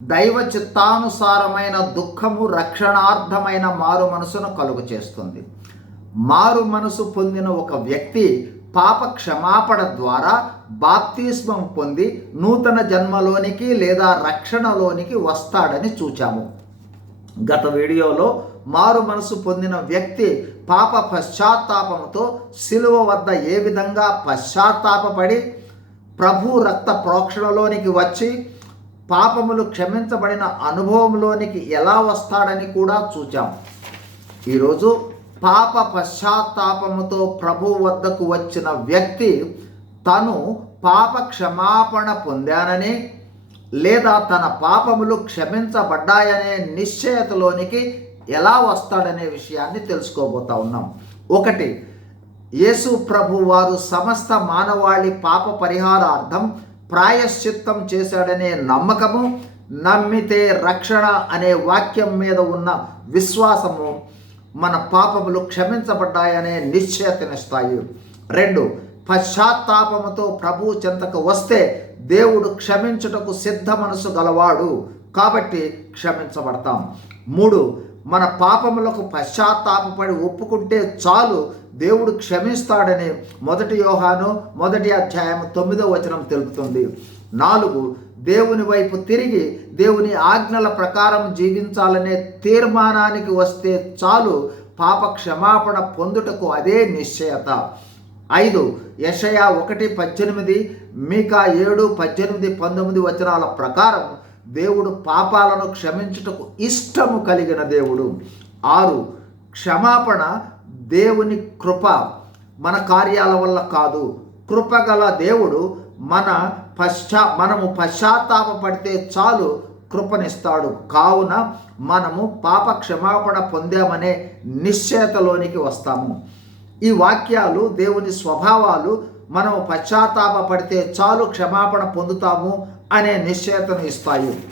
దైవ చిత్తానుసారమైన దుఃఖము రక్షణార్థమైన మారు మనసును కలుగు చేస్తుంది. మారు మనసు పొందిన ఒక వ్యక్తి పాప క్షమాపణ ద్వారా బాప్తిస్మం పొంది నూతన జన్మలోనికి లేదా రక్షణలోనికి వస్తాడని చూచాము. గత వీడియోలో మారు మనసు పొందిన వ్యక్తి పాప పశ్చాత్తాపంతో శిలువ వద్ద ఏ విధంగా పశ్చాత్తాపపడి ప్రభు రక్త ప్రోక్షణలోనికి వచ్చి పాపములు క్షమించబడిన అనుభవంలోనికి ఎలా వస్తాడని కూడా చూచాం. ఈరోజు పాప పశ్చాత్తాపముతో ప్రభు వద్దకు వచ్చిన వ్యక్తి తను పాప క్షమాపణ పొందానని లేదా తన పాపములు క్షమించబడ్డాయనే నిశ్చయతలోనికి ఎలా వస్తాడనే విషయాన్ని తెలుసుకోబోతా ఉన్నాం. ఒకటి యేసు ప్రభు వారు సమస్త మానవాళి పాప పరిహారార్థం ప్రాయశ్చిత్తం చేశాడనే నమ్మకము నమ్మితే రక్షణ అనే వాక్యం మీద ఉన్న విశ్వాసము మన పాపములు క్షమించబడ్డాయనే నిశ్చయతనిస్తాయి రెండు పశ్చాత్తాపముతో ప్రభు చెంతకు వస్తే దేవుడు క్షమించుటకు సిద్ధ మనసు గలవాడు కాబట్టి క్షమించబడతాం. మూడు మన పాపములకు పశ్చాత్తాపపడి ఒప్పుకుంటే చాలు దేవుడు క్షమిస్తాడని మొదటి యోహాను మొదటి అధ్యాయం తొమ్మిదో వచనం తెలుపుతుంది. నాలుగు దేవుని వైపు తిరిగి దేవుని ఆజ్ఞల ప్రకారం జీవించాలనే తీర్మానానికి వస్తే చాలు పాప క్షమాపణ పొందుటకు అదే నిశ్చయత. ఐదు యషయా ఒకటి పద్దెనిమిది మీకా ఏడు పద్దెనిమిది పంతొమ్మిది వచనాల ప్రకారం దేవుడు పాపాలను క్షమించుటకు ఇష్టము కలిగిన దేవుడు. ఆరు క్షమాపణ దేవుని కృప మన కార్యాల వల్ల కాదు. కృపగల దేవుడు మన పశ్చా మనము పశ్చాత్తాపడితే చాలు కృపనిస్తాడు. కావున మనము పాప క్షమాపణ పొందామనే నిశ్చయతలోనికి వస్తాము. ఈ వాక్యాలు దేవుని స్వభావాలు మనము పశ్చాత్తాపడితే చాలు క్షమాపణ పొందుతాము అనే నిశ్చయతను ఇస్తాయి.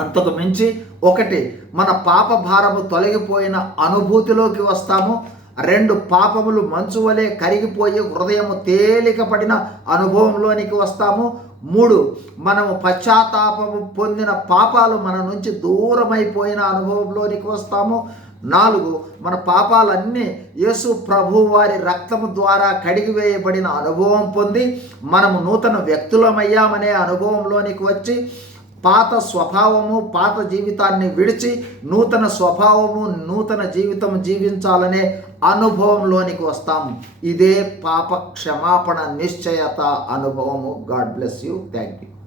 అంతకు మించి ఒకటి మన పాప భారము తొలగిపోయిన అనుభూతిలోకి వస్తాము. రెండు పాపములు మంచు వలె కరిగిపోయి హృదయము తేలికపడిన అనుభవంలోనికి వస్తాము. మూడు మనము పశ్చాత్తాపము పొందిన పాపాలు మన నుంచి దూరమైపోయిన అనుభవంలోనికి వస్తాము. నాలుగు మన పాపాలన్నీ యేసు ప్రభు వారి రక్తము ద్వారా కడిగివేయబడిన అనుభవం పొంది మనము నూతన వ్యక్తులమయ్యామనే అనుభవంలోనికి వచ్చి పాత స్వభావము పాత జీవితాన్ని విడిచి నూతన స్వభావము నూతన జీవితం జీవించాలనే అనుభవంలోనికి వస్తాము ఇదే పాప క్షమాపణ నిశ్చయత అనుభవము. God bless you. Thank you.